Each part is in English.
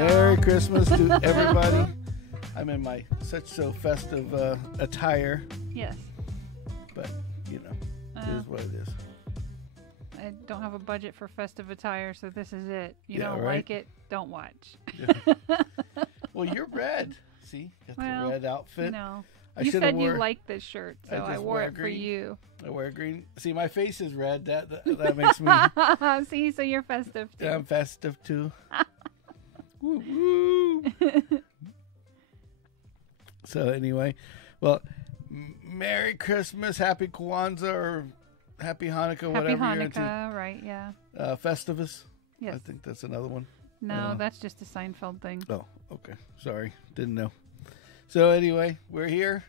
Merry Christmas to everybody. I'm in my such so festive attire. Yes. But, you know, it is what it is. I don't have a budget for festive attire, so this is it. You don't right? like it, don't watch. Yeah. Well, you're red. See? Got the red outfit. No. You said you liked this shirt, so I wore it for you. I wear green. See, my face is red. That makes me... See, so you're festive, too. Yeah, I'm festive, too. Woo, woo. So, anyway, well, Merry Christmas, Happy Kwanzaa, or Happy Hanukkah, whatever you're into. Happy Hanukkah, right, yeah. Festivus. Yes. I think that's another one. No, that's just a Seinfeld thing. Oh, okay. Sorry. Didn't know. So anyway, we're here.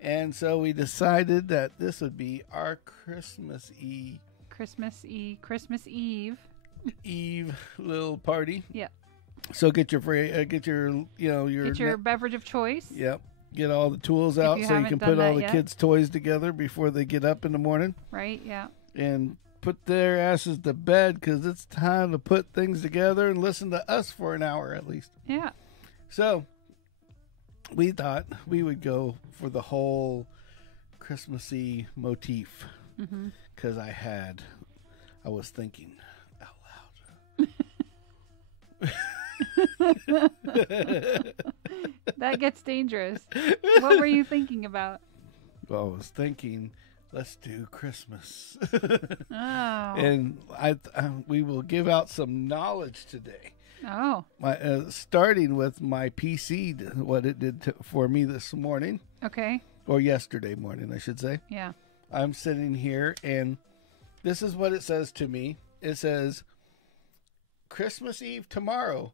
And so we decided that this would be our Christmas Eve little party. Yeah. So get your beverage of choice. Yep. Get all the tools out so you can put all the kids' toys together before they get up in the morning. Right, yeah. And put their asses to bed because it's time to put things together and listen to us for an hour at least. Yeah. So we thought we would go for the whole Christmassy motif because I was thinking out loud. That gets dangerous. What were you thinking about? Well, I was thinking, let's do Christmas. Oh. And we will give out some knowledge today. Oh. Starting with my PC, what it did for me this morning. Okay. Or yesterday morning, I should say. Yeah. I'm sitting here, and this is what it says to me. It says, Christmas Eve tomorrow,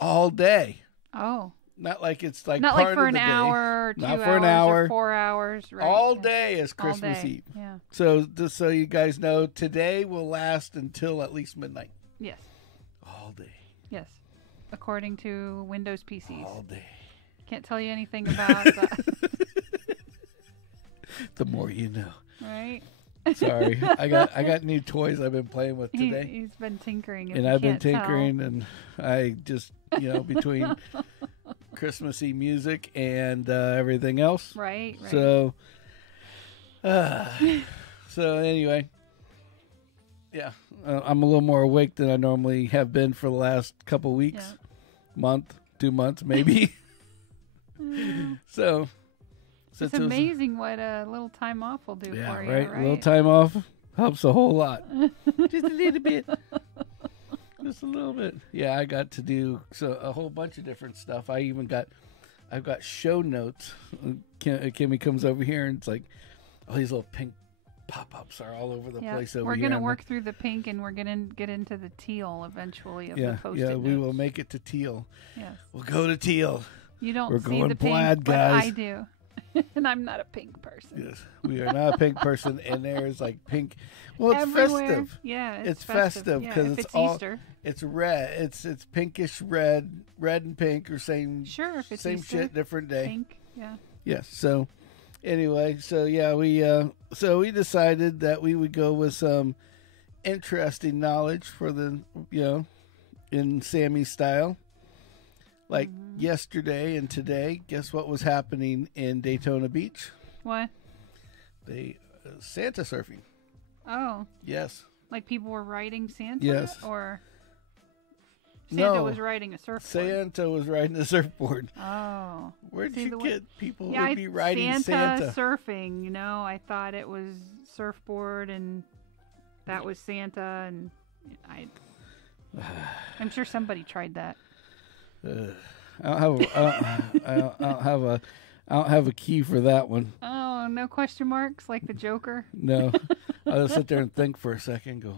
all day. Oh. Not like it's like not part like for of the an day. hour or 2 Not hours for an hour. or 4 hours. Right. All day is Christmas day. Eve. Yeah. So just so you guys know, today will last until at least midnight. Yes. All day. Yes. According to Windows PCs. All day. Can't tell you anything about that. The more you know. Right. Sorry, I got new toys I've been playing with today. He's been tinkering, and I've been tinkering, and I just between Christmassy music and everything else. Right. So, so anyway, yeah, I'm a little more awake than I normally have been for the last couple weeks, month, 2 months, maybe. So. It's amazing what a little time off will do for you, right? A little time off helps a whole lot. Just a little bit. Just a little bit. Yeah, I got to do a whole bunch of different stuff. I've got show notes. Kimmy comes over here and it's like, all these little pink pop-ups are all over the place over here. We're going to work through the pink and we're going to get into the teal eventually of the Post-it notes. We will make it to teal. Yes. We'll go to teal. You don't We're see going the plaid, pink, guys. but I do. And I'm not a pink person. Yes, we are not a pink person, and there's like pink. Well, it's everywhere. Festive. Yeah, it's festive because it's all Easter. It's red. It's pinkish red and pink are same. Sure, if it's same Easter, shit, different day. Pink, yeah. Yes. So, anyway, we decided that we would go with some interesting knowledge for the in Sammy style. Like yesterday and today, guess what was happening in Daytona Beach? What? Santa surfing. Oh. Yes. Like people were riding Santa? Yes. Or Santa was riding a surfboard? Santa was riding a surfboard. Oh. Where'd you get people who would be riding Santa? Surfing, I thought it was surfboard and that was Santa, and I'm sure somebody tried that. I don't have a key for that one. Oh, no question marks like the Joker? No. I'll just sit there and think for a second and go,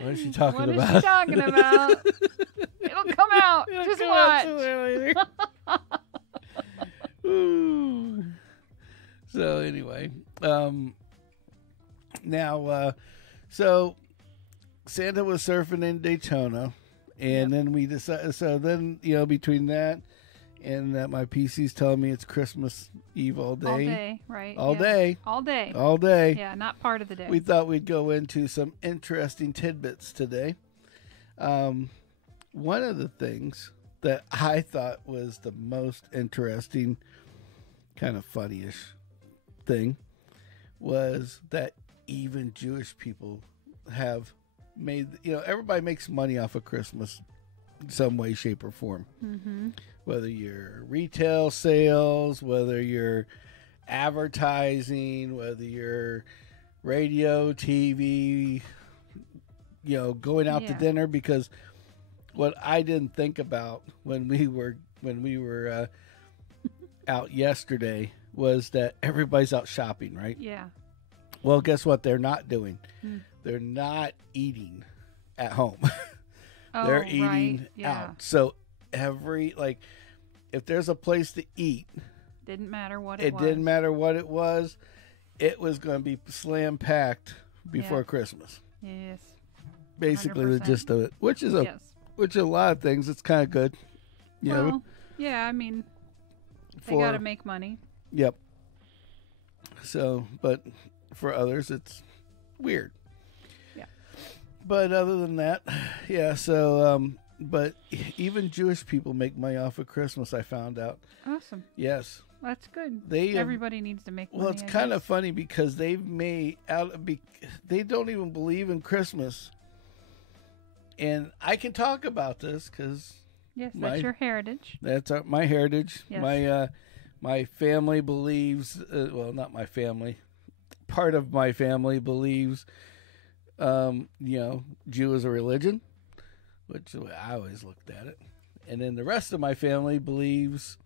what is she talking about? What is she talking about? It'll come out. Just watch. Ooh. So anyway, so Santa was surfing in Daytona. And then we decided, between that and that my PC's telling me it's Christmas Eve all day. All day, right. All day. All day. All day. Yeah, not part of the day. We thought we'd go into some interesting tidbits today. one of the things that I thought was the most interesting, kind of funny-ish thing was that even Jewish people have made, everybody makes money off of Christmas in some way, shape, or form. Mm-hmm. Whether you're retail sales, whether you're advertising, whether you're radio, TV, going out to dinner. Because what I didn't think about when we were out yesterday was that everybody's out shopping, right? Yeah. Well, guess what? They're not doing. They're not eating at home. They're eating out. So if there's a place to eat, didn't matter what it was. It didn't matter what it was. It was going to be slam packed before Christmas. Yes. Basically, 100%. the gist of it, which is a lot of things. It's kind of good. Well, yeah. I mean, they got to make money. Yep. So, but for others, it's weird. Yeah. But other than that, yeah. So, but even Jewish people make money off of Christmas. I found out. Awesome. Yes. That's good. Everybody needs to make money. Well, it's kind of funny because they've made they don't even believe in Christmas. And I can talk about this because that's your heritage. That's my heritage. Yes. My family believes. Well, not my family. Part of my family believes, Jew is a religion, which I always looked at it. And then the rest of my family believes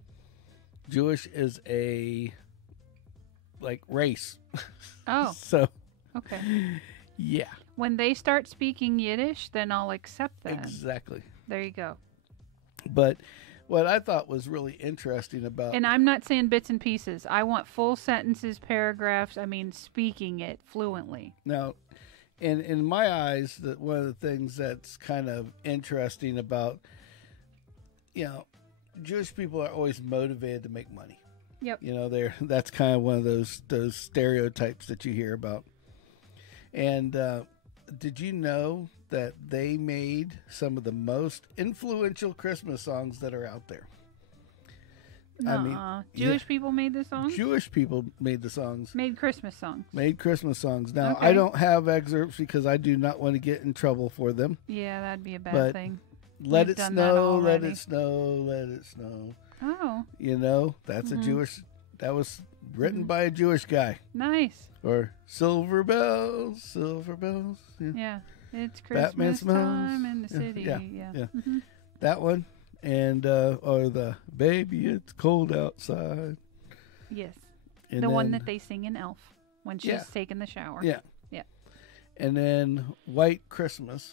Jewish is a race. Oh. So. Okay. Yeah. When they start speaking Yiddish, then I'll accept that. Exactly. There you go. But what I thought was really interesting about... And I'm not saying bits and pieces. I want full sentences, paragraphs. I mean, speaking it fluently. Now, in my eyes, one of the things that's kind of interesting about, Jewish people are always motivated to make money. Yep. That's kind of one of those stereotypes that you hear about. And did you know that they made some of the most influential Christmas songs that are out there? Jewish people made the songs? Jewish people made the songs. Made Christmas songs. Made Christmas songs. Now, Okay. I don't have excerpts because I do not want to get in trouble for them. Yeah, that'd be a bad thing. Let We've it done that snow, let already. it snow, let it snow. Oh. That's a Jewish... That was written by a Jewish guy. Nice. Or Silver Bells, Silver Bells. Yeah. It's Batman Christmas time in the city. Yeah. Mm-hmm. That one. And, or the Baby, It's Cold Outside. Yes. And the one then- that they sing in Elf when she's taking the shower. Yeah. Yeah. And then White Christmas.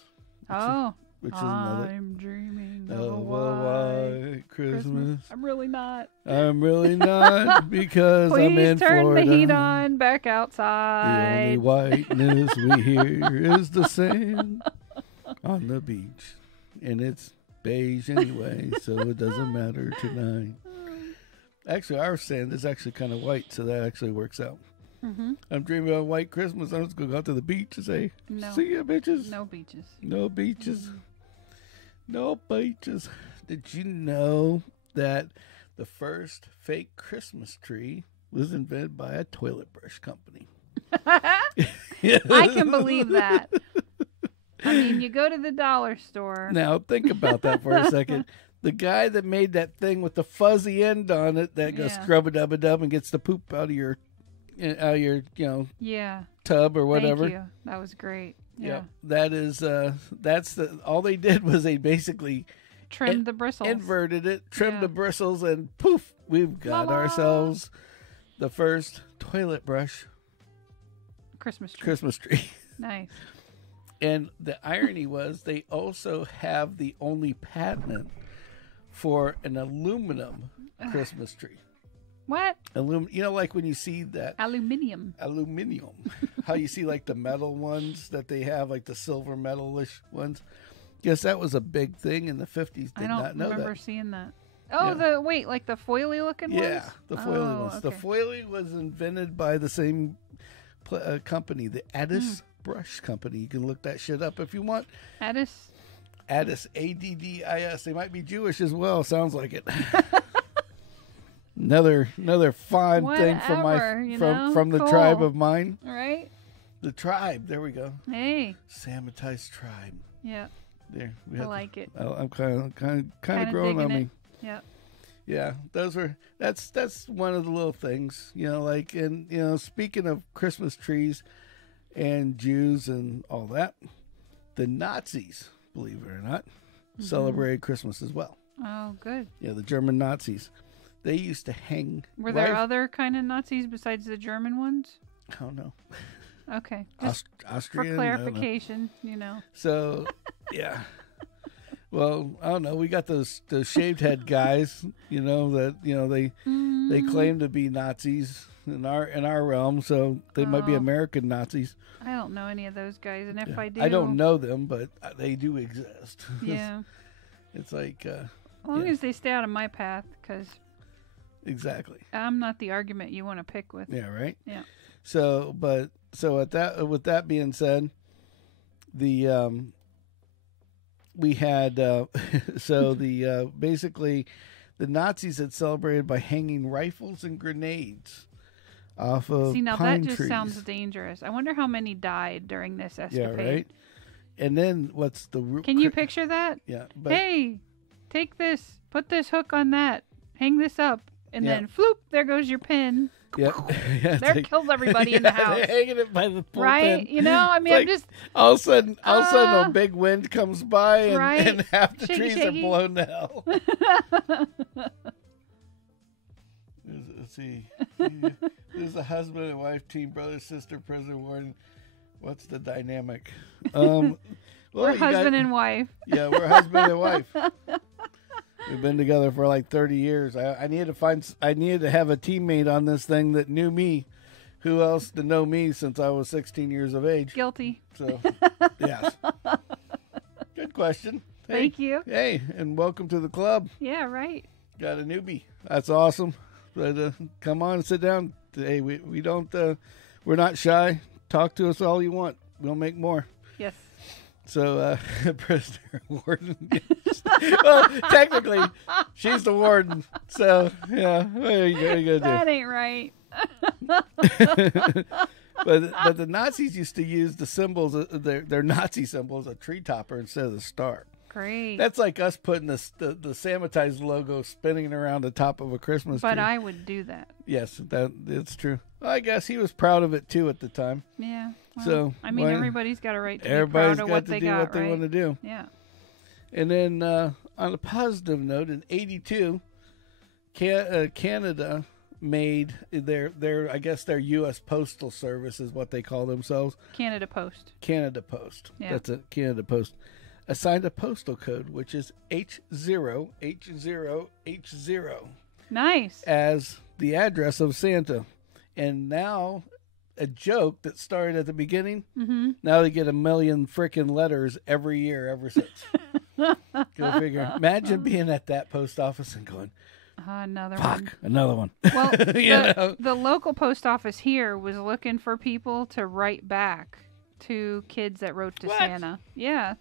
Which is another. I'm dreaming of of a a white Christmas. I'm really not. I'm really not because Please I'm in turn Florida. the heat on back The outside. only whiteness we hear is the sand on the beach. And it's beige anyway, so it doesn't matter tonight. Actually, our sand is actually kind of white, so that actually works out. Mm-hmm. I'm dreaming of a white Christmas. I'm just going to go out to the beach and say, No. see ya, bitches. No beaches. No beaches. No beaches. Did you know that the first fake Christmas tree was invented by a toilet brush company? I can believe that. I mean, you go to the dollar store. Now, think about that for a second. The guy that made that thing with the fuzzy end on it that goes scrub-a-dub-a-dub and gets the poop out of your tub or whatever. Thank you. That was great. Yeah. That is, all they did was they basically trimmed the bristles. Inverted it, trimmed the bristles, and poof, we've got ourselves the first toilet brush Christmas tree. Nice. And the irony was they also have the only patent for an aluminum Christmas tree. What? Like when you see that Aluminium. How you see like the metal ones that they have, like the silver metalish ones. Yes, that was a big thing in the 50s. I don't remember seeing that. Oh, like the foily looking ones? Yeah, the foily ones. Okay. The foily was invented by the same company, the Addis Brush Company. You can look that shit up if you want. Addis? Addis, Addis. They might be Jewish as well. Sounds like it. Another fine thing from from the tribe of mine. Right. The tribe. There we go. Hey. Samatized tribe. Yeah. There. I like it. I'm kind of growing on me. Yeah. Yeah. That's one of the little things, like, and speaking of Christmas trees and Jews and all that, the Nazis, believe it or not, celebrated Christmas as well. Oh, good. Yeah, the German Nazis. They used to hang. Were there other kind of Nazis besides the German ones? I don't know. Okay. Just Austrian, for clarification, So, yeah. Well, I don't know. We got those shaved head guys, that they claim to be Nazis in our realm, so they might be American Nazis. I don't know any of those guys, and if I do, I don't know them, but they do exist. Yeah. It's like as long as they stay out of my path, because exactly, I'm not the argument you want to pick with. Yeah. Right. Yeah. So with that being said, we had basically the Nazis had celebrated by hanging rifles and grenades off of See, now pine that just trees. sounds dangerous. I wonder how many died during this escapade. Yeah, right. And then what's the root? Can you picture that? Yeah. Hey, take this, put this hook on that, hang this up, and then floop, there goes your pin. Yeah. There kills everybody in the house. They're hanging it by the pulpit. Right? I mean, I'm just... All of a sudden a big wind comes by and half the trees shaky. are blown to hell. Let's see. There's a husband and wife, team, brother, sister, prisoner, warden. What's the dynamic? We're husband and wife. Yeah, we're husband and wife. We've been together for like 30 years. I needed to have a teammate on this thing that knew me. Who else to know me since I was 16 years of age? Guilty. So, yes. Good question. Hey, Thank you. Hey, and welcome to the club. Yeah, right. Got a newbie. That's awesome. But come on and sit down. Hey, we don't. We're not shy. Talk to us all you want. We'll make more. Yes. So, prisoner warden. Well, technically, she's the warden. So, yeah, what are you gonna do? That ain't right. But the Nazis used to use the symbols, their Nazi symbols, a tree topper instead of the star. Great. That's like us putting the Samatized logo spinning around the top of a Christmas tree. But I would do that. Yes, it's true. Well, I guess he was proud of it too at the time. Yeah. Well, so I mean, everybody's got a right to be everybody's proud of got what to they do got, what they want to do. Yeah. And then on a positive note, in '82, Canada made their I guess their U.S. Postal Service is what they call themselves. Canada Post. Canada Post. Yeah. That's it. Canada Post. Assigned a postal code, which is H0H0H0. Nice. As the address of Santa. And now, a joke that started at the beginning, now they get 1 million freaking letters every year ever since. Go figure. Imagine being at that post office and going, another fuck, one. Another one. Well, the local post office here was looking for people to write back to kids that wrote to Santa. Yeah.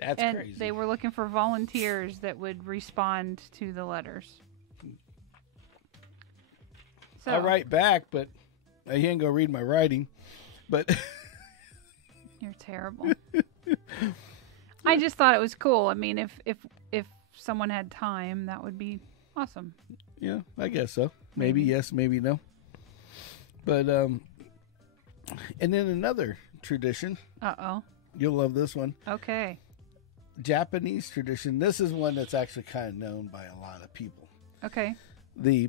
That's crazy. They were looking for volunteers that would respond to the letters. So, I'll write back, but I ain't gonna read my writing. But you're terrible. I just thought it was cool. I mean, if someone had time, that would be awesome. Yeah, I guess so. Maybe yes, maybe no. But and then another tradition. Uh-oh. You'll love this one. Okay. Japanese tradition. This is one that's actually kind of known by a lot of people. Okay. The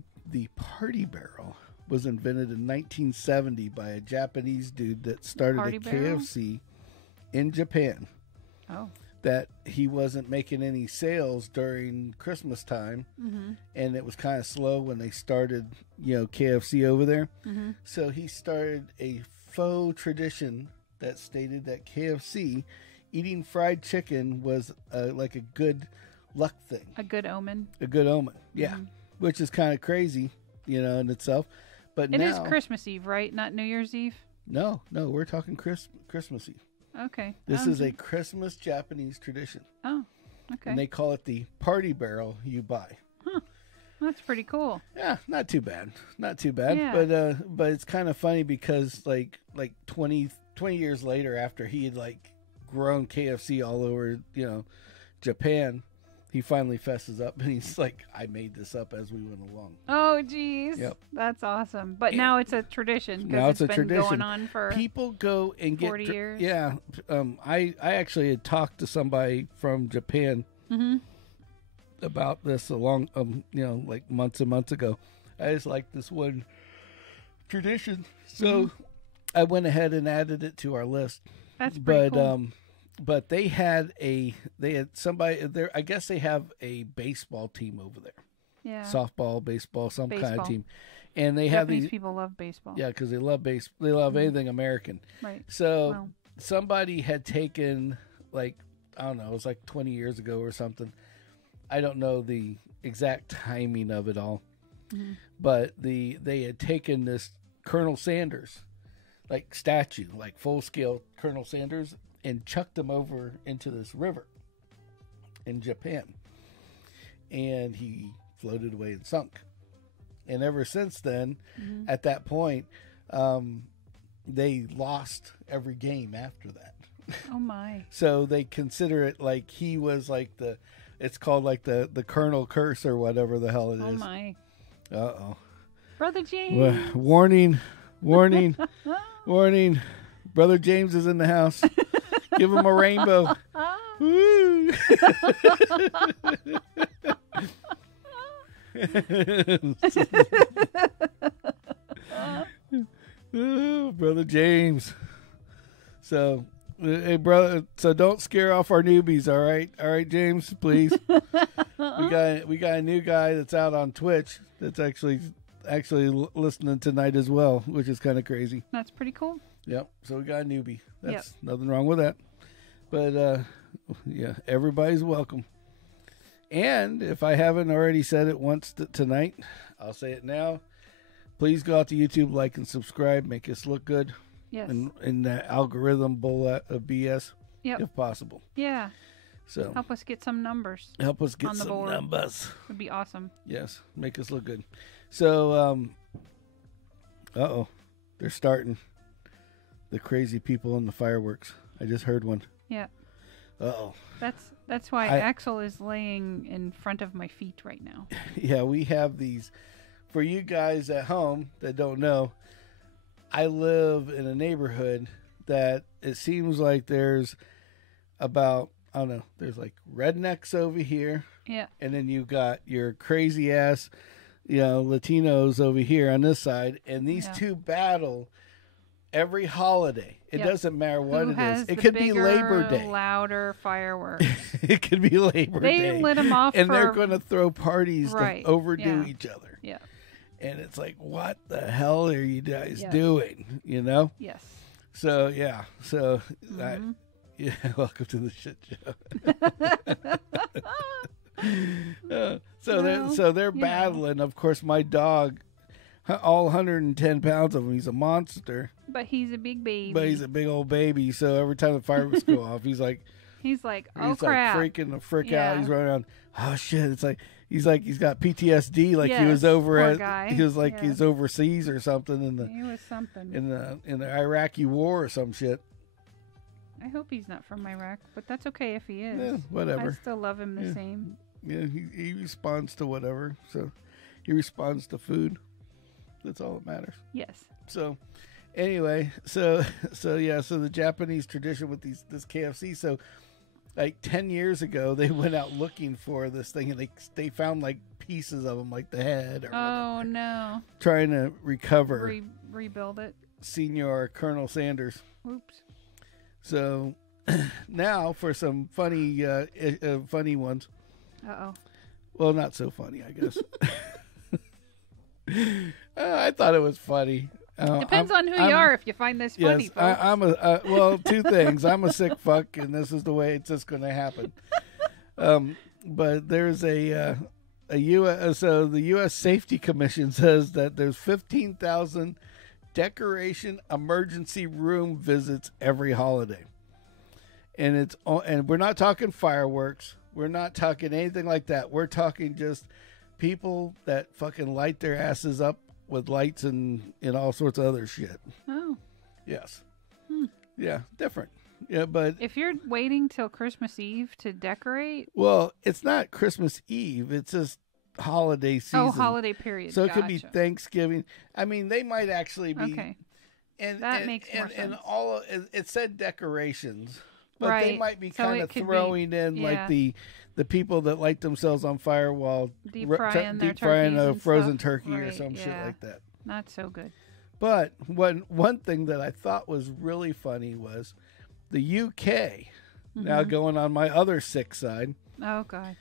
party barrel was invented in 1970 by a Japanese dude that started a KFC in Japan. Oh. That he wasn't making any sales during Christmas time, and it was kind of slow when they started, KFC over there. So he started a faux tradition that stated that KFC eating fried chicken was like a good luck thing. A good omen. A good omen, yeah. Which is kind of crazy, in itself. But it is Christmas Eve, right? Not New Year's Eve? No, we're talking Christmas Eve. Okay. This is a Christmas Japanese tradition. Oh. Okay. And they call it the party barrel you buy. That's pretty cool. Yeah, not too bad. Not too bad. Yeah. But it's kind of funny because like 20 years later, after he had like grown KFC all over, Japan, he finally fesses up and he's like, I made this up as we went along. Oh, geez. Yep. That's awesome. But now it's a tradition. Now it's a been tradition. Going on for people go and 40 years. Yeah. I actually had talked to somebody from Japan about this like months and months ago. I just like this one tradition. So I went ahead and added it to our list. That's pretty cool. But they had somebody there. I guess they have a baseball team over there. Yeah. Softball, baseball, some kind of Baseball. team. And they Japanese have these people love baseball. Yeah, because they love They love anything American. Right. So somebody had taken, like, I don't know, it was like 20 years ago or something. I don't know the exact timing of it all. But they had taken this Colonel Sanders, like statue, like full scale Colonel Sanders, and chucked him over into this river in Japan. And he floated away and sunk. And ever since then, at that point, they lost every game after that. Oh, my. So they consider it like he was like it's called like the Colonel Curse or whatever the hell it is. Oh, my. Uh-oh. Brother James. Warning. Warning. Brother James is in the house. Give him a rainbow. Woo! Oh, Brother James. So, hey, brother. So don't scare off our newbies. All right, James, please. we got a new guy that's out on Twitch that's actually listening tonight as well, which is kind of crazy. That's pretty cool. Yep. So we got a newbie. That's nothing wrong with that. But yeah, everybody's welcome. And if I haven't already said it once tonight, I'll say it now. Please go out to YouTube, like and subscribe, make us look good. Yes. In that algorithm bull of BS, if possible. Yeah. So help us get some numbers. Help us get on the some board. numbers. Would be awesome. Yes, make us look good. So, they're starting. The crazy people in the fireworks. I just heard one. Yeah. Uh-oh. That's why Axel is laying in front of my feet right now. Yeah, we have these. For you guys at home that don't know, I live in a neighborhood that it seems like there's about, I don't know, there's like rednecks over here. Yeah. And then you got your crazy ass, Latinos over here on this side. And these two battle every holiday. It doesn't matter what it is. It could be Labor Day. Louder fireworks. It could be Labor Day. They lit them off and they're going to throw parties to overdo each other. Yeah. And it's like, what the hell are you guys doing? Yes. So, yeah. So, welcome to the shit show. So they're battling. Of course, my dog, all 110 pounds of him, he's a monster. But he's a big baby. But he's a big old baby. So every time the fireworks go off, he's like, oh crap. Like freaking the frick out. He's running around. Oh shit! It's like he's got PTSD. Like he was over he's overseas or something in the Iraqi war or some shit. I hope he's not from Iraq, but that's okay if he is. Yeah, whatever. I still love him the same. Yeah, he responds to whatever. So he responds to food. That's all that matters. Yes. So anyway, so the Japanese tradition with this KFC. So like 10 years ago, they went out looking for this thing, and they found like pieces of them, like the head. Or whatever, no! Trying to recover, rebuild it. Senior Colonel Sanders. Oops. So now for some funny ones. Uh-oh. Well, not so funny, I guess. I thought it was funny. Depends on who you are if you find this funny, folks. I'm two things. I'm a sick fuck, and this is the way it's just going to happen. But there's the U.S. Safety Commission says that there's 15,000 decoration emergency room visits every holiday, and we're not talking fireworks. We're not talking anything like that. We're talking just people that fucking light their asses up with lights and all sorts of other shit. Oh. Yes. Yeah, different. Yeah, but if you're waiting till Christmas Eve to decorate, well, it's not Christmas Eve. It's just holiday season. Oh, holiday period. So it could be Thanksgiving. I mean, they might actually be. Okay. And that makes more sense. And it said decorations, but right. they might be so kind of throwing in like the people that light themselves on fire while deep frying a frozen stuff. turkey right. or some shit like that. Not so good. But one thing that I thought was really funny was the UK. Now going on my other sick side. Oh God.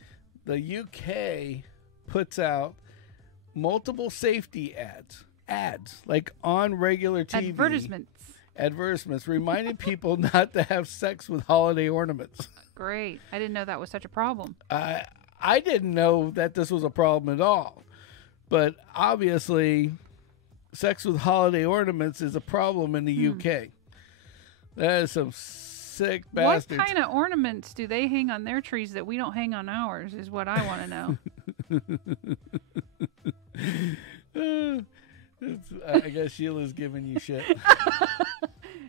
The UK puts out multiple safety ads like on regular TV. Advertisements reminding people not to have sex with holiday ornaments. Great. I didn't know that was such a problem. I didn't know that this was a problem at all. But obviously, sex with holiday ornaments is a problem in the UK. That is some sick bastards. What kind of ornaments do they hang on their trees that we don't hang on ours is what I want to know. I guess Sheila's giving you shit.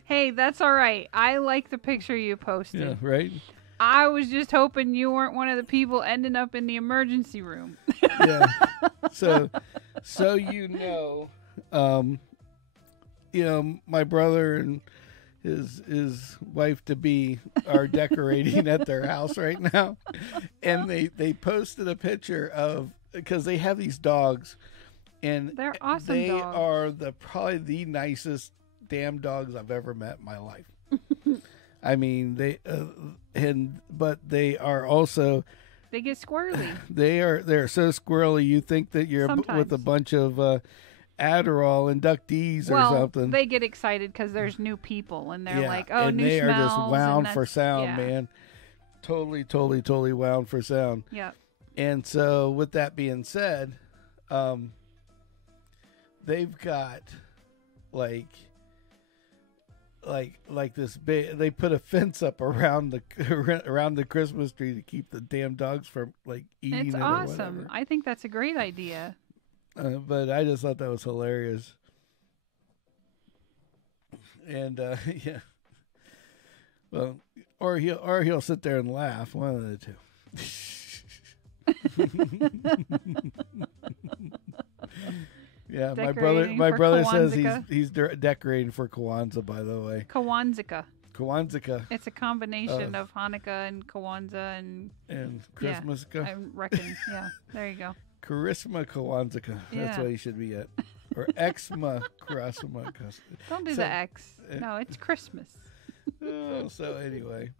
Hey, that's all right. I like the picture you posted. Yeah, right? I was just hoping you weren't one of the people ending up in the emergency room. Yeah. So my brother and his wife to be are decorating at their house right now, and they posted a picture of, because they have these dogs, and they're awesome. They dogs. are probably the nicest damn dogs I've ever met in my life. I mean, but they are also. They get squirrely. They're so squirrely. You think that you're with a bunch of Adderall inductees or something. They get excited because there's new people, and they're like, "Oh, and new they smells." Are just wound for sound, yeah. man. Totally wound for sound. Yeah. And so, with that being said, they've got like this big. They put a fence up around the Christmas tree to keep the damn dogs from like eating it's it. Awesome. Or whatever. I think that's a great idea. But I just thought that was hilarious. And yeah, well, or he'll sit there and laugh. One of the two. Yeah, my brother says he's decorating for Kwanzaa. By the way, Kwanzaa. It's a combination of Hanukkah and Kwanzaa and Christmas. Yeah, I reckon. Yeah, there you go. Charisma Kwanzaa. That's what he should be at. Or Xma Charisma. Don't do the X. No, it's Christmas. So anyway.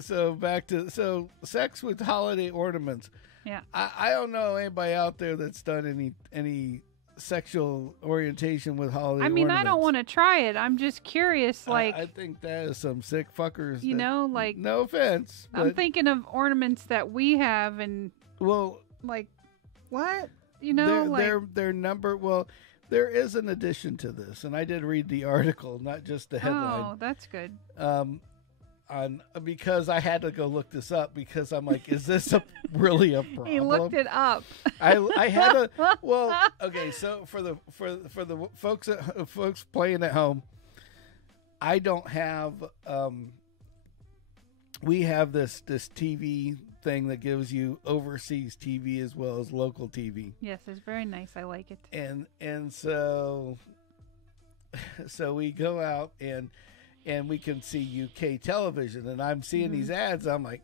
So back to sex with holiday ornaments. Yeah. I don't know anybody out there that's done any sexual orientation with holiday ornaments. I don't want to try it. I'm just curious, like... I think that is some sick fuckers. Like... No offense. I'm thinking of ornaments that we have and... Well... Like, what? Their number... Well, there is an addition to this, and I did read the article, not just the headline. Oh, that's good. Because I had to go look this up because I'm like, is this really a problem? He looked it up. I had to. Well, okay. So for the folks playing at home, I don't have. We have this TV thing that gives you overseas TV as well as local TV. Yes, it's very nice. I like it. And so we go out and we can see UK television, and I'm seeing these ads. I'm like,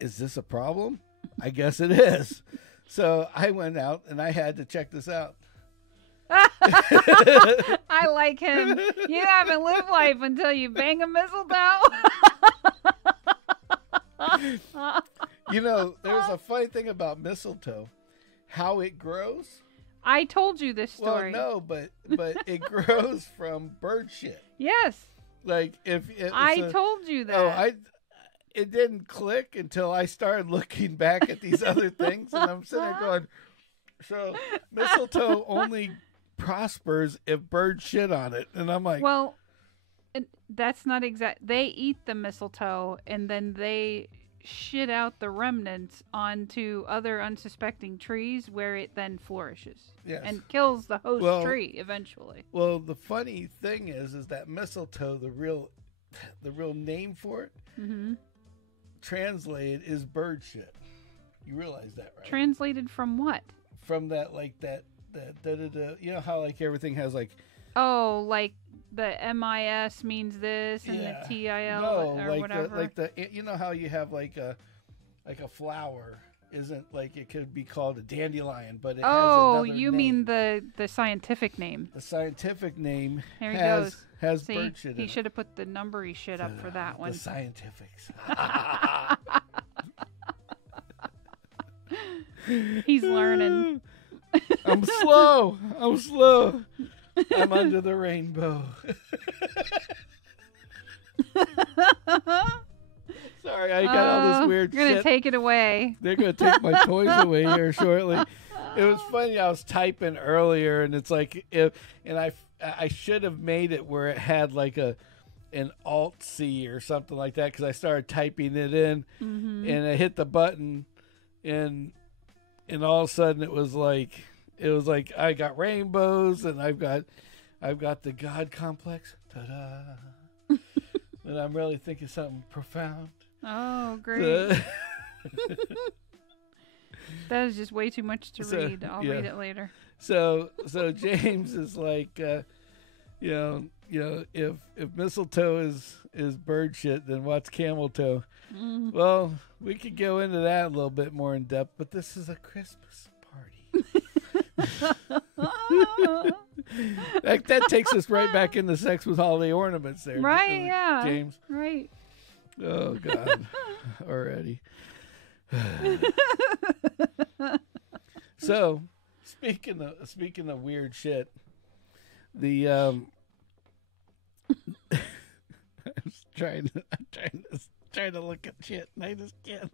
is this a problem? I guess it is. So I went out and I had to check this out. I like him. You haven't lived life until you bang a mistletoe. There's a funny thing about mistletoe, how it grows. I told you this story. Well, no, but it grows from bird shit. Yes. Like I told you that. It didn't click until I started looking back at these other things, and I'm sitting there going, so mistletoe only prospers if birds shit on it, and I'm like, well, That's not exact. They eat the mistletoe and then they shit out the remnants onto other unsuspecting trees where it then flourishes. Yes. And kills the host tree eventually. Well, the funny thing is that mistletoe, the real name for it, translated is bird shit. You realize that, right? Translated from what? From that, you know how like everything has like. Oh, like the MIS means this and the TIL or like whatever. You know how you have like a flower isn't like it could be called a dandelion, but it has another you name. Mean the scientific name? The scientific name there has See, bird shit in it. He should have put the numbery shit up for that one. The scientifics. He's learning. I'm slow. I'm under the rainbow. Sorry, I got all this weird shit. You're going to take it away. They're going to take my toys away here shortly. It was funny. I was typing earlier, and it's like, I should have made it where it had like an Alt-C or something like that, because I started typing it in, and I hit the button, and all of a sudden it was like I got rainbows, and I've got the God complex. Ta-da! And I'm really thinking something profound. Oh, great. That is just way too much to read. I'll read it later. So James is like, if mistletoe is bird shit, then what's camel toe? Well, we could go into that a little bit more in depth, but this is a Christmas party. that takes us right back into sex with holiday ornaments there. Right, yeah. James. Right. Oh, God. Already. So, speaking of weird shit, the I'm trying to look at shit, and I just can't.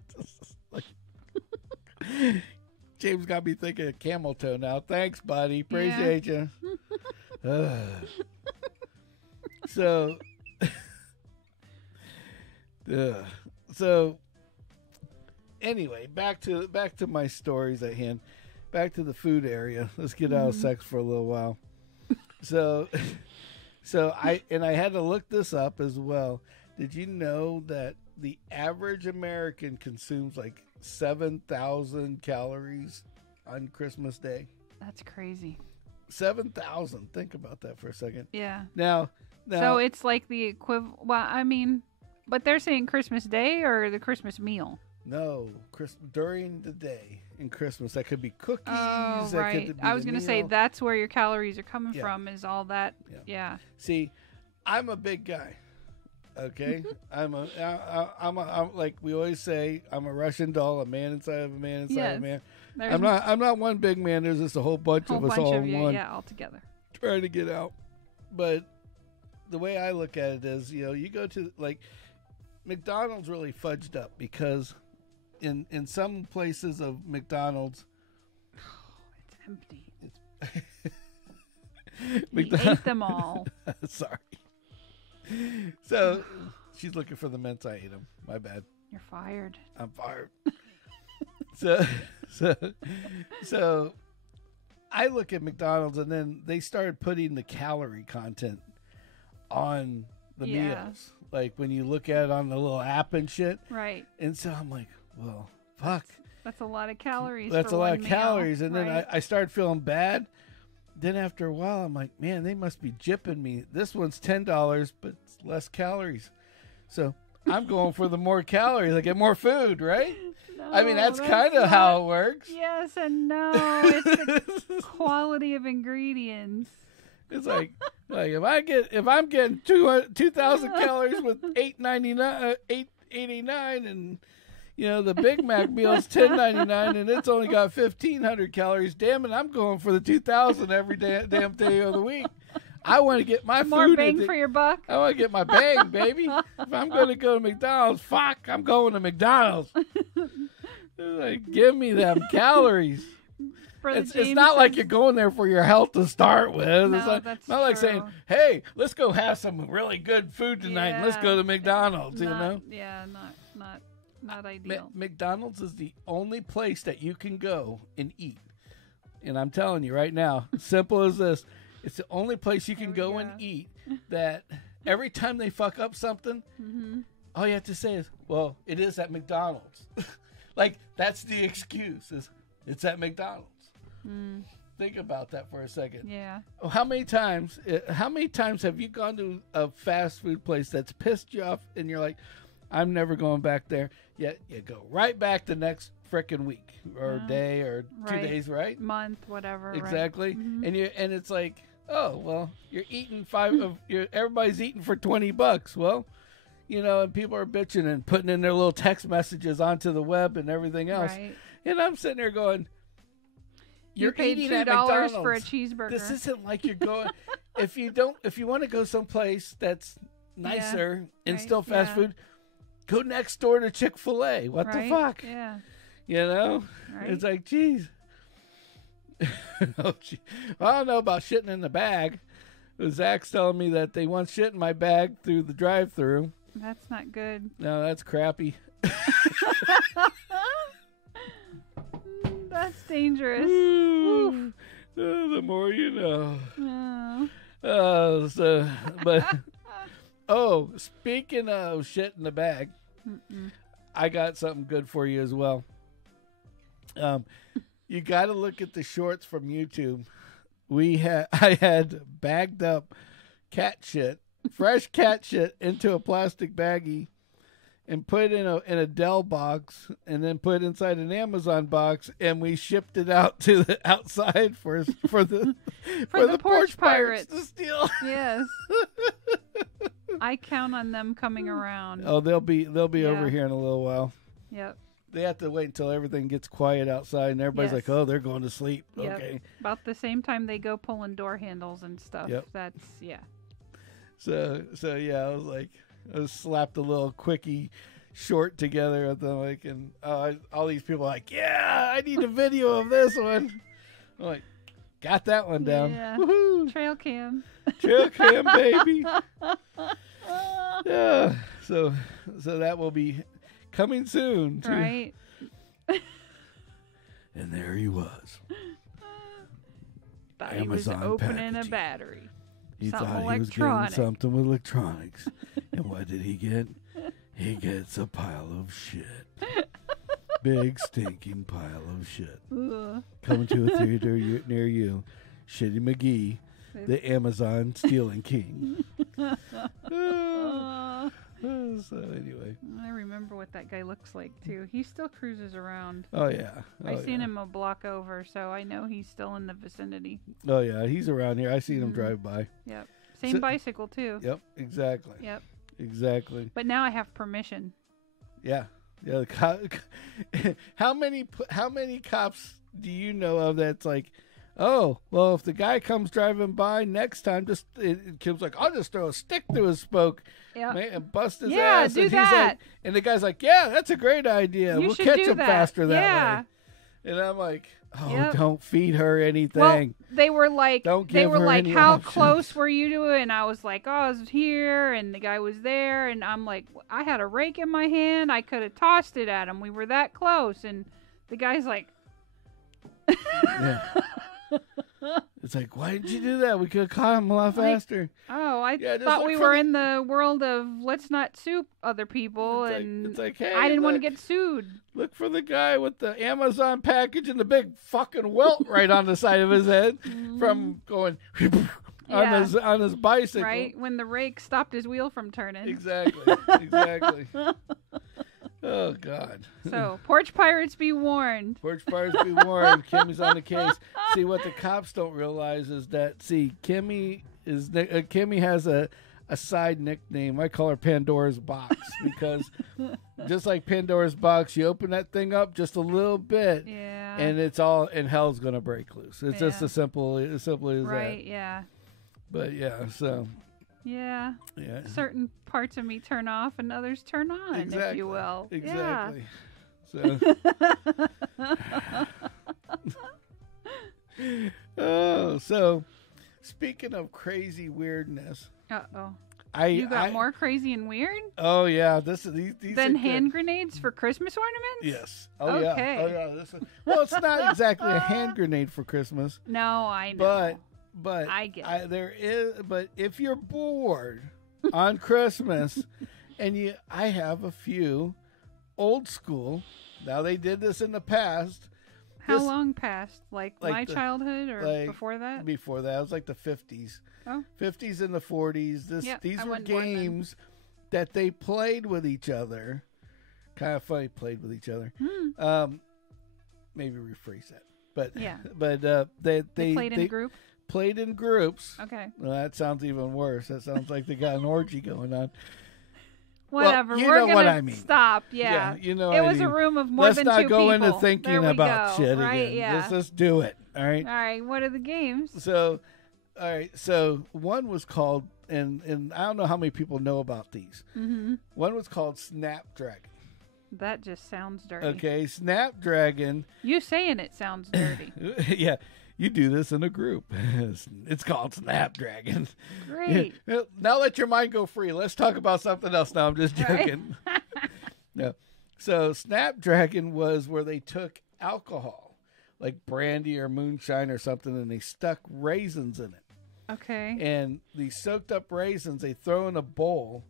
James got me thinking of camel toe now. Thanks, buddy. Appreciate you. So, anyway, back to my stories at hand. Back to the food area. Let's get out of sex for a little while. So I had to look this up as well. Did you know that the average American consumes like 7,000 calories on Christmas Day? That's crazy. 7,000. Think about that for a second. Yeah. Now, so it's like the equivalent. Well, I mean, but they're saying Christmas Day or the Christmas meal. No, during the day in Christmas. That could be cookies. Oh, right. I was going to say that's where your calories are coming from. Is all that? Yeah. See, I'm a big guy. Okay, I'm like we always say, I'm a Russian doll, a man inside of a man inside of a man. I'm not one big man. There's just a whole bunch of us all in one. Yeah, all together. Trying to get out. But the way I look at it is, you go to like McDonald's really fudged up, because in some places of McDonald's, it's empty. We ate them all. Sorry. So she's looking for the mints. I ate them. My bad. You're fired. I'm fired. So I look at McDonald's, and then they started putting the calorie content on the meals. Like when you look at it on the little app and shit. Right. And so I'm like, well, fuck. That's a lot of calories. That's a lot of meal. calories. And then I started feeling bad. Then after a while, I'm like, man, they must be gypping me. This one's $10, but it's less calories. So I'm going for the more calories. I get more food, right? No, I mean, that's kind of how it works. Yes and no. It's the quality of ingredients. It's like if I'm getting 2,000 calories with $8.89 and the Big Mac meal is $10.99 and it's only got 1,500 calories. Damn it, I'm going for the 2,000 every damn day of the week. I want to get my more food. More bang for your buck. I want to get my bang, baby. If I'm going to go to McDonald's, fuck, I'm going to McDonald's. Like, give me them calories. For the it's not like you're going there for your health to start with. No, It's like, that's not like true. saying, hey, let's go have some really good food tonight and let's go to McDonald's, you know? Yeah, not ideal. McDonald's is the only place that you can go and eat. And I'm telling you right now, simple as this, it's the only place you can go and eat that every time they fuck up something, all you have to say is, well, it is at McDonald's. Like, that's the excuse, is it's at McDonald's. Think about that for a second. Yeah. How many times have you gone to a fast food place that's pissed you off and you're like, I'm never going back there? Yet you go right back the next frickin' week or day or 2 days, right? Month, whatever. Exactly. Right. And it's like, oh, well, you're eating everybody's eating for $20. Well, you know, and people are bitching and putting in their little text messages onto the web and everything else. Right. And I'm sitting there going, you paid eating at $2 McDonald's for a cheeseburger. This isn't like you're going. if you want to go someplace that's nicer and still fast food, go next door to Chick-fil-A. What the fuck? Yeah. You know, it's like, geez. Oh, gee. I don't know about shitting in the bag. Zach's telling me that they want shit in my bag through the drive-through. That's not good. No, that's crappy. That's dangerous. Ooh. The more you know. Speaking of shit in the bag, I got something good for you as well. You got to look at the shorts from YouTube. I had bagged up cat shit, fresh cat shit, into a plastic baggie and put it in a Dell box and then put it inside an Amazon box, and we shipped it out to the outside for the porch pirates to steal. Yes. I count on them coming around. Oh, they'll be over here in a little while. Yep. They have to wait until everything gets quiet outside and everybody's like, oh, they're going to sleep. Yep. Okay. About the same time they go pulling door handles and stuff. Yep. That's, yeah. So yeah, I slapped a little quickie short together with them, like, and all these people are like, yeah, I need a video of this one. I'm like, got that one down. Yeah. Woohoo! Trail cam, baby. Yeah. So that will be coming soon. Too. right? And there he was. Thought Amazon he was opening packaging. a battery. He Something thought he was getting electronic. something with electronics. And what did he get? He gets a pile of shit. Big stinking pile of shit. Ugh. Coming to a theater near you. Shitty McGee, the Amazon stealing king. So anyway. I remember what that guy looks like too. He still cruises around. Oh yeah. I seen him a block over, so I know he's still in the vicinity. Oh yeah, he's around here. I seen him drive by. Yep. Same bicycle too. Yep, exactly. Yep. Exactly. But now I have permission. Yeah. Yeah. How many cops do you know of that's like, oh, well, if the guy comes driving by next time, Kim's like, I'll just throw a stick through his spoke and bust his ass. Do and that. He's like, and the guy's like, yeah, that's a great idea. We'll catch him faster that way. And I'm like, oh, don't feed her anything. Well, they were like, don't give her any how options. close were you to it? And I was like, oh, I was here, and the guy was there, and I'm like, I had a rake in my hand. I could have tossed it at him. We were that close, and the guy's like, yeah. It's like, why did you do that? We could have caught him a lot faster. Oh, I thought we were in the world of let's not sue other people, it's like, hey, I didn't want to get sued. Look for the guy with the Amazon package and the big fucking welt right on the side of his head from going on his bicycle. Right, when the rake stopped his wheel from turning. Exactly. Oh, God. So, porch pirates be warned. Porch pirates be warned. Kimmy's on the case. See, what the cops don't realize is that, Kimmy has a side nickname. I call her Pandora's Box because just like Pandora's Box, you open that thing up just a little bit and and hell's going to break loose. It's just as simple as that. Right, yeah. But, yeah, so... Yeah. Certain parts of me turn off and others turn on, if you will. Exactly. Yeah. So Oh, so speaking of crazy weirdness, Uh-oh. I got more crazy and weird? Oh yeah, these than are hand good. grenades for Christmas ornaments? Yes. Oh Okay. yeah. Well, it's not exactly a hand grenade for Christmas, No, I know. but I get it. there is. But if you're bored on Christmas, and I have a few old school. Now they did this in the past. How long past? Like my the- childhood or like, before that? Before that, it was like the 50s. Oh. 50s and the 40s. Yep, These I were wasn't born then. games that they played with each other. Kind of funny, played with each other. Maybe rephrase that. But Yeah. but they Played in a group? Played in groups. Okay. Well, that sounds even worse. That sounds like they got an orgy going on. Whatever. Well, you We're know gonna what I mean. stop. Yeah. you know it what I was mean. a room of more Let's than not two go people. into thinking There we about go, shit right? again. Yeah. Let's do it. All right. All right. What are the games? So, all right. So one was called, and I don't know how many people know about these. Mm-hmm. One was called Snapdragon. That just sounds dirty. Okay, Snapdragon. You saying it sounds dirty. Yeah, you do this in a group. It's called Snapdragon. Great. Yeah. Now let your mind go free. Let's talk about something else. Now I'm just joking. No. So Snapdragon was where they took alcohol, like brandy or moonshine or something, and they stuck raisins in it. Okay. And these soaked up raisins, they throw in a bowl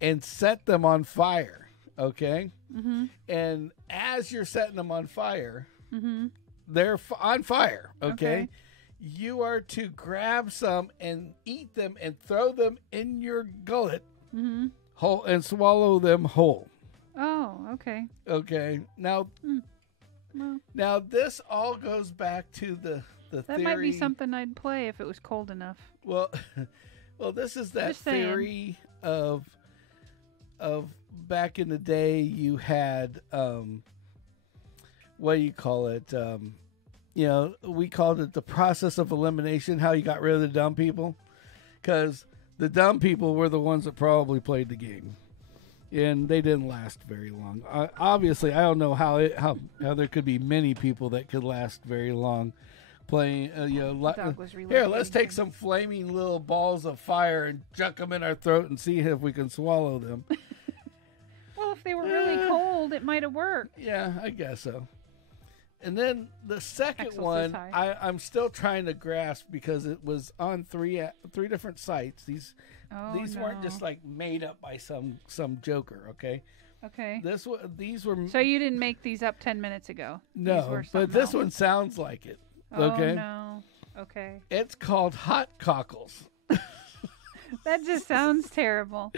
and set them on fire. Okay. Mm-hmm. And as you're setting them on fire, Mm-hmm. they're on fire. Okay? Okay. You are to grab some and eat them and throw them in your gullet Mm-hmm. whole and swallow them whole. Oh, okay. Okay. Now, Well, now this all goes back to the that theory. might be something I'd play if it was cold enough. Well, well, this is that Just saying. theory of back in the day. You had what do you call it? We called it the process of elimination. How you got rid of the dumb people, because the dumb people were the ones that probably played the game, and they didn't last very long. Obviously, I don't know how there could be many people that could last very long playing. Dog was Here, relocating let's take him. some flaming little balls of fire and chuck them in our throat and see if we can swallow them. Well, if they were really cold, it might have worked. Yeah, I guess so. And then the second Axel one, says hi. I'm still trying to grasp because it was on three different sites. These weren't just like made up by some joker. Okay, Okay. These were So you didn't make these up 10 minutes ago? These no, were but something this else. one sounds like it. Oh, Okay, no. Okay. it's called hot cockles. That just sounds terrible.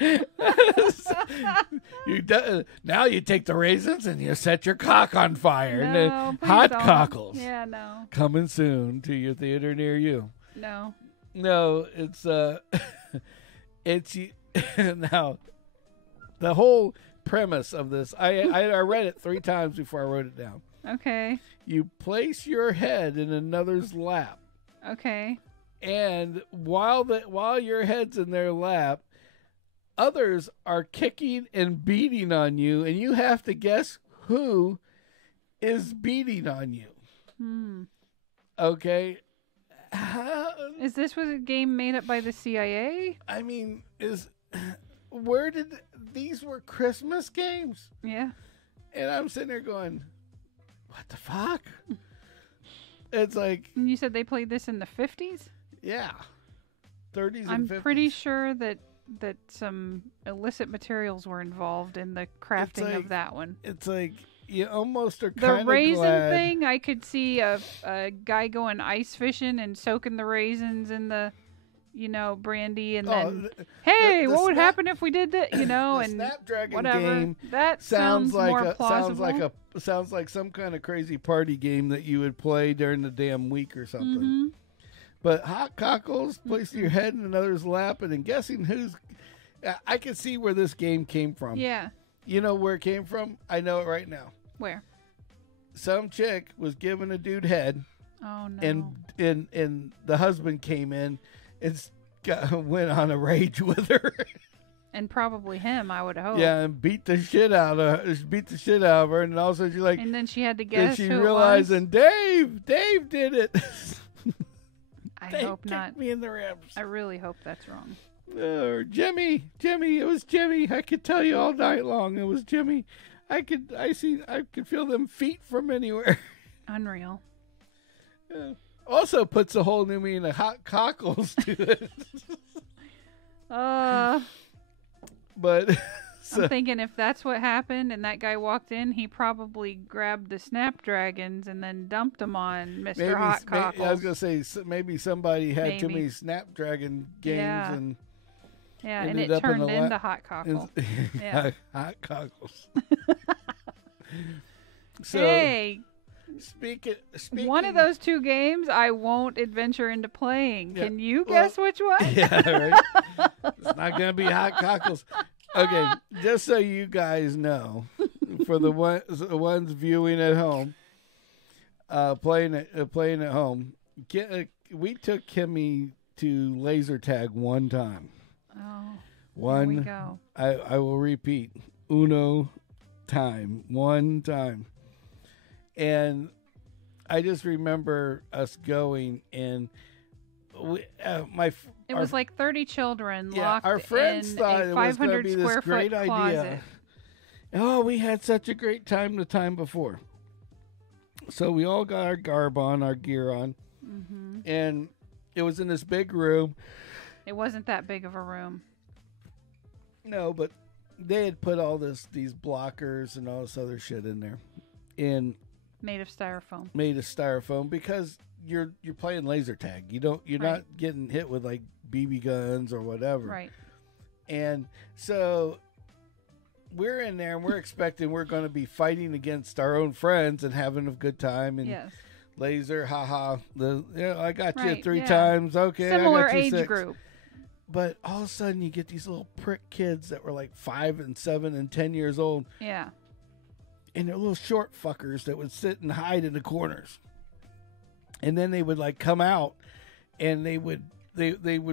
Now you take the raisins and you set your cock on fire. And then No, please hot don't. cockles Yeah, no. coming soon to your theater near you. No. No, it's now the whole premise of this. I read it 3 times before I wrote it down. Okay. You place your head in another's lap, Okay. and while your head's in their lap, others are kicking and beating on you, and you have to guess who is beating on you. Okay. Is this was a game made up by the CIA? I mean, these were Christmas games? Yeah. And I'm sitting there going, what the fuck? It's like, And you said they played this in the 50s? yeah, 30s and I'm 50s. pretty sure that some illicit materials were involved in the crafting like- of that one. It's like, you almost are The kind of raisin glad. thing, I could see a guy going ice fishing and soaking the raisins in the, brandy, and then, hey, the what would snap- happen if we did that? the and Snapdragon whatever. game That sounds more plausible. sounds like some kind of crazy party game that you would play during the damn week or something. Mm-hmm. But hot cockles, placing your head in another's lap, and then guessing who's. I can see where this game came from. Yeah. You know where it came from? I know it right now. Where? Some chick was giving a dude head, Oh no. and the husband came in and went on a rage with her. And probably him, I would hope. Yeah, and beat the shit out of her, and all of a sudden she's like, And then she had to guess she who realized, it was. and Dave did it. I Dave hope not. kicked me in the ribs. I really hope that's wrong. Or Jimmy, it was Jimmy. I could tell you all night long it was Jimmy. I could feel them feet from anywhere. Unreal. Also puts a whole new meaning of hot cockles to it. But so, I'm thinking if that's what happened and that guy walked in, he probably grabbed the snapdragons and then dumped them on Mr. Hot Cockles. I was going to say, maybe somebody had too many Snapdragon games and and it turned into Hot Cockle. Yeah. Hot Cockles. So, hey, speaking one of those two games I won't adventure into playing. Yeah. Can you guess which one? Yeah, right. It's not going to be Hot Cockles. Okay, just so you guys know, for the ones viewing at home, playing at home, we took Kimmy to laser tag one time. Oh, here we go. I will repeat, one time, and I just remember us going and. It was like 30 children locked our friends in thought a it was 500 be square this great foot idea. closet. Oh, we had such a great time the time before. So we all got our garb on, our gear on, and it was in this big room. It wasn't that big of a room. No, but they had put all these blockers and all this other shit in there, and made of styrofoam because you're playing laser tag. You're not getting hit with like BB guns or whatever. Right. And so we're in there and we're expecting we're going to be fighting against our own friends and having a good time and laser, haha. I got you 3 times. Okay, similar I got you age 6. group. But all of a sudden you get these little prick kids that were like 5 and 7 and 10 years old. Yeah. And they're little short fuckers that would sit and hide in the corners. And then they would like come out and they would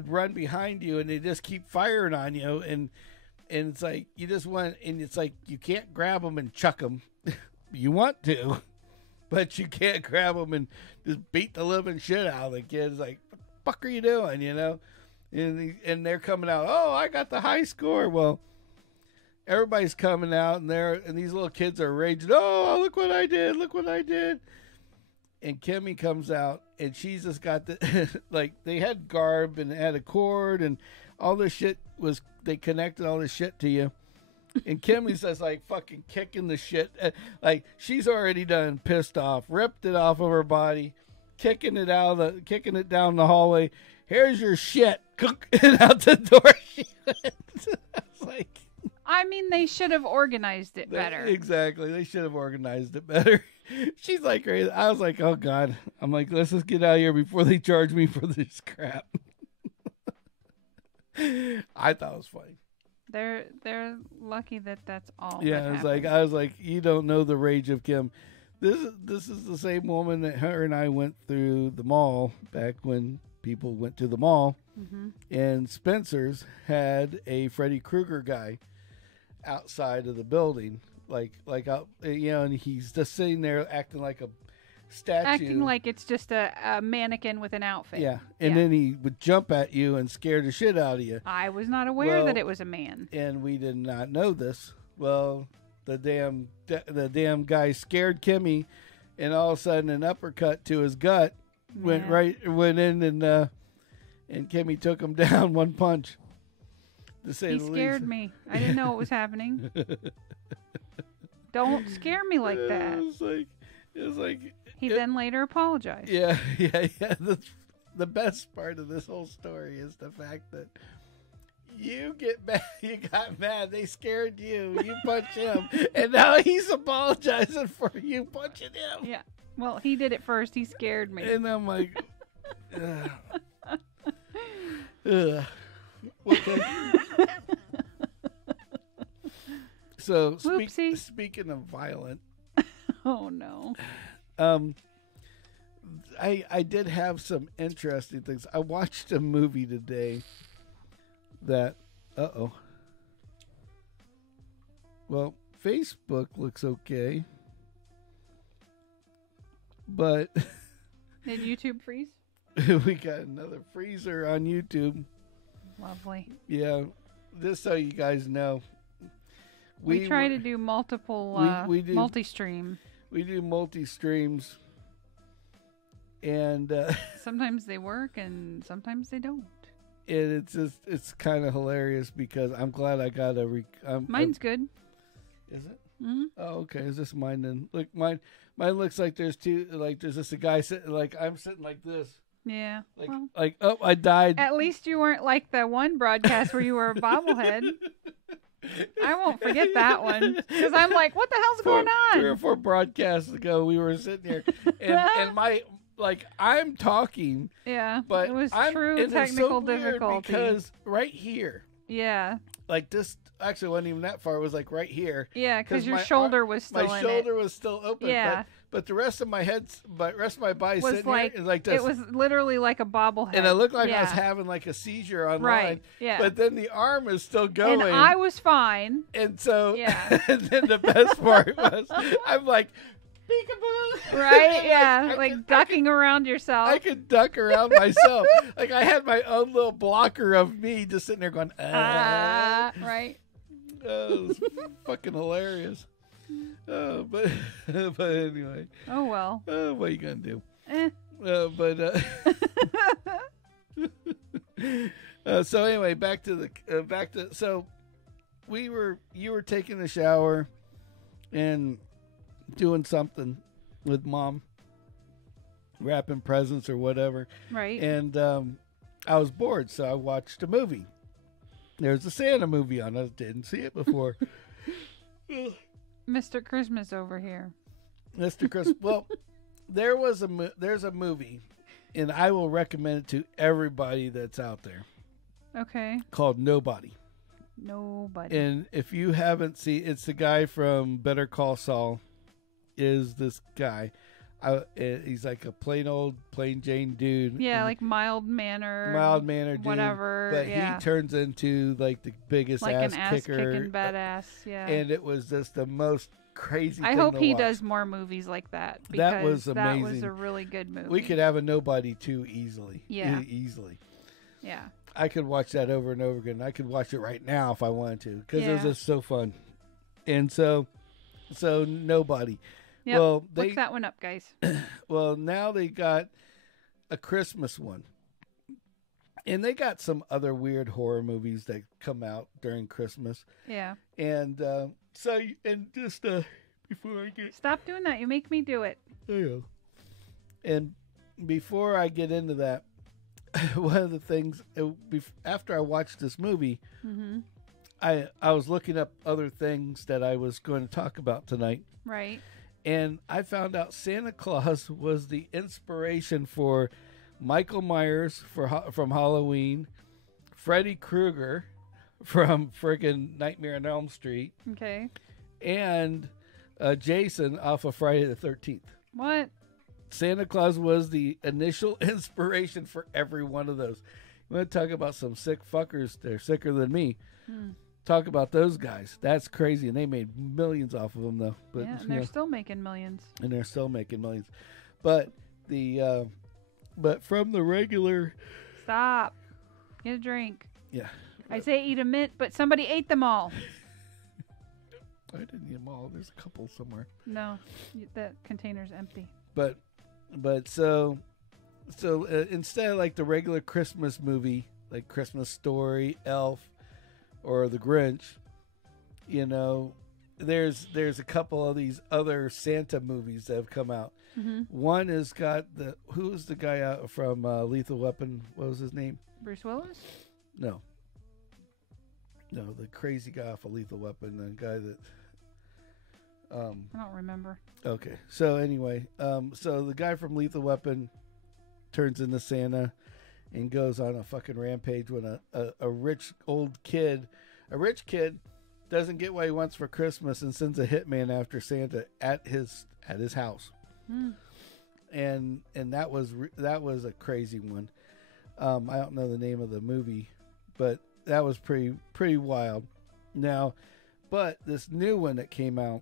run behind you and they just keep firing on you. And it's like, you just want, and it's like, you can't grab them and chuck them. You want to, but you can't grab them and just beat the living shit out of the kids. Like, what the fuck are you doing? You know? And they're coming out. Oh, I got the high score. Well, everybody's coming out and these little kids are raging. Oh, look what I did. Look what I did. And Kimmy comes out, and she's just got the, like, they had garb and had a cord, and all this shit they connected all this shit to you. And Kimmy's just, like, fucking kicking the shit. Like, she's already done pissed off, ripped it off of her body, kicking it down the hallway. Here's your shit. And out the door she went. I was like... I mean, they should have organized it better. Exactly. They should have organized it better. She's like crazy. I was like, oh, God. I'm like, let's just get out of here before they charge me for this crap. I thought it was funny. They're lucky that that's all. Yeah, I was like, you don't know the rage of Kim. This is the same woman that her and I went through the mall back when people went to the mall. Mm-hmm. And Spencer's had a Freddy Krueger guy outside of the building, like out, and he's just sitting there acting like a statue, acting like it's just a mannequin with an outfit. Yeah, and then he would jump at you and scare the shit out of you. I was not aware that it was a man, and we did not know this. Well, the damn guy scared Kimmy, and all of a sudden an uppercut to his gut went in, and Kimmy took him down one punch. He scared me. I didn't know what was happening. Don't scare me like that. It was like. He then later apologized. Yeah. The best part of this whole story is the fact that you got mad. They scared you. You punched him, and now he's apologizing for you punching him. Yeah. Well, he did it first. He scared me. And I'm like, okay. So speaking of violent, oh no. I did have some interesting things. I watched a movie today that Well, Facebook looks okay. But Did YouTube freeze? we got another freezer on YouTube. Lovely. Yeah, just so you guys know. We try to do multiple we do, multi-stream. We do multi-streams. And sometimes they work and sometimes they don't. And it's kind of hilarious because I'm glad I got mine's good. Is it? Mm-hmm. Oh, okay. Is this mine then? Look, mine looks like there's two. Like there's just a guy sitting. Like I'm sitting like this. Yeah. Like oh, I died. At least you weren't like the one broadcast where you were a bobblehead. I won't forget that one because I'm like, what the hell's going on? 3 or 4 broadcasts ago, we were sitting here, and my. Like I'm talking, yeah, but it was true and technical it's so difficulty because right here, yeah, like this actually wasn't even that far. It was like right here, yeah, because your shoulder was still my in shoulder it. Was still open, yeah, but the rest of my rest of my body was sitting like here is like this. It was literally like a bobblehead, and it looked like I was having like a seizure online. Right, yeah, but then the arm is still going, and I was fine, and so yeah, and then the best part was I'm like. Peekaboo. Right? Yeah. Like ducking around yourself. I could duck around myself. Like I had my own little blocker of me just sitting there going, right. It was fucking hilarious. But anyway. Oh, well. What are you going to do? So anyway, so you were taking a shower and doing something with Mom, wrapping presents or whatever. Right. And I was bored, so I watched a movie. There's a Santa movie on. I didn't see it before. Mr. Christmas over here. Mr. Christmas. Well, there's a movie, and I will recommend it to everybody that's out there. Okay. Called Nobody. Nobody. And if you haven't seen, it's the guy from Better Call Saul. Is this guy? He's like a plain Jane dude. Yeah, like mild mannered dude. Whatever. But yeah. he turns into like the biggest like ass an ass kicker. Kicking badass. Yeah. And it was just the most crazy I thing hope to he watch. does more movies like that. That was amazing. That was a really good movie. We could have a Nobody too easily. Yeah. Easily. Yeah. I could watch that over and over again. I could watch it right now if I wanted to because it was just so fun. And so Nobody. Yep. Well, look that one up, guys. Well, now they got a Christmas one. And they got some other weird horror movies that come out during Christmas. Yeah. And before I get... Stop doing that. You make me do it. There you go. And before I get into that, one of the things, after I watched this movie, mm-hmm. I was looking up other things that I was going to talk about tonight. Right. And I found out Santa Claus was the inspiration for Michael Myers from Halloween, Freddy Krueger from friggin' Nightmare on Elm Street. Okay. And Jason off of Friday the 13th. What? Santa Claus was the initial inspiration for every one of those. You want to talk about some sick fuckers? They're sicker than me. Talk about those guys. That's crazy. And they made millions off of them, though. But, yeah, and they're still making millions. And they're still making millions. But but from the regular... Stop. Get a drink. Yeah. I say eat a mint, but somebody ate them all. I didn't eat them all. There's a couple somewhere. No, that container's empty. But so instead of like the regular Christmas movie, like Christmas Story, Elf, or The Grinch, you know, there's a couple of these other Santa movies that have come out. Mm-hmm. One has got who's the guy out from Lethal Weapon? What was his name? Bruce Willis? No, the crazy guy off of Lethal Weapon, the guy that. I don't remember. Okay, so anyway, so the guy from Lethal Weapon turns into Santa and goes on a fucking rampage when a rich kid doesn't get what he wants for Christmas and sends a hitman after Santa at his house. And that was a crazy one. I don't know the name of the movie, but that was pretty wild. Now, But this new one that came out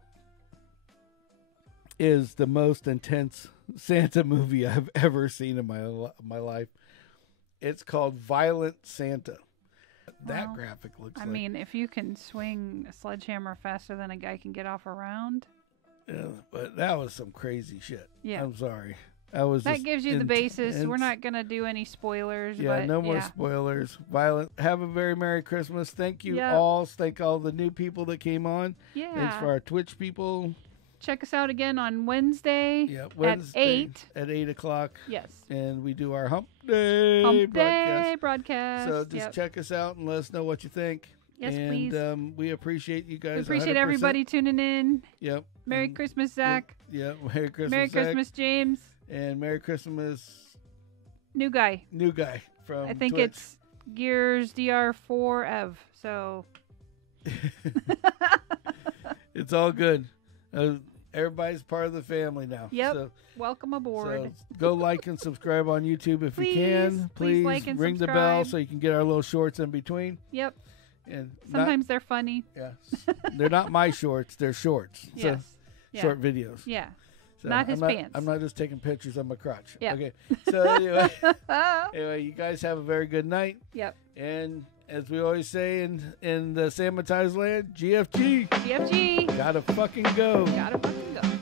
is the most intense Santa movie I've ever seen in my life. It's called Violent Santa. That graphic looks I mean, if you can swing a sledgehammer faster than a guy can get off a round. Yeah, but that was some crazy shit. Yeah. I'm sorry. That gives you the basis. We're not going to do any spoilers. Yeah, but no more spoilers. Violent. Have a very Merry Christmas. Thank you Yep. all. Thank all the new people that came on. Yeah. Thanks for our Twitch people. Check us out again on Wednesday, Wednesday at 8. At 8 o'clock. Yes. And we do our Hump Day broadcast. So just check us out and let us know what you think. Yes, and, please. We appreciate you guys. We appreciate 100%. everybody tuning in. Yep. Merry Christmas, Zach. Yep. Merry Christmas, Merry Zach. Christmas, James. And Merry Christmas, New guy from I think Twitch. it's Gears DR4 Ev. So it's all good. Everybody's part of the family now. Yep. So, welcome aboard. So go like and subscribe on YouTube if you can. Please like and ring subscribe. the bell so you can get our little shorts in between. Yep. And sometimes they're funny. Yeah. They're not my shorts. They're shorts. Yes. So, short videos. Yeah. So not his pants. I'm not just taking pictures of my crotch. Yeah. Okay. So anyway, you guys have a very good night. Yep. And as we always say in the Sanitized land, GFG. GFG. Gotta fucking go. Gotta fucking go.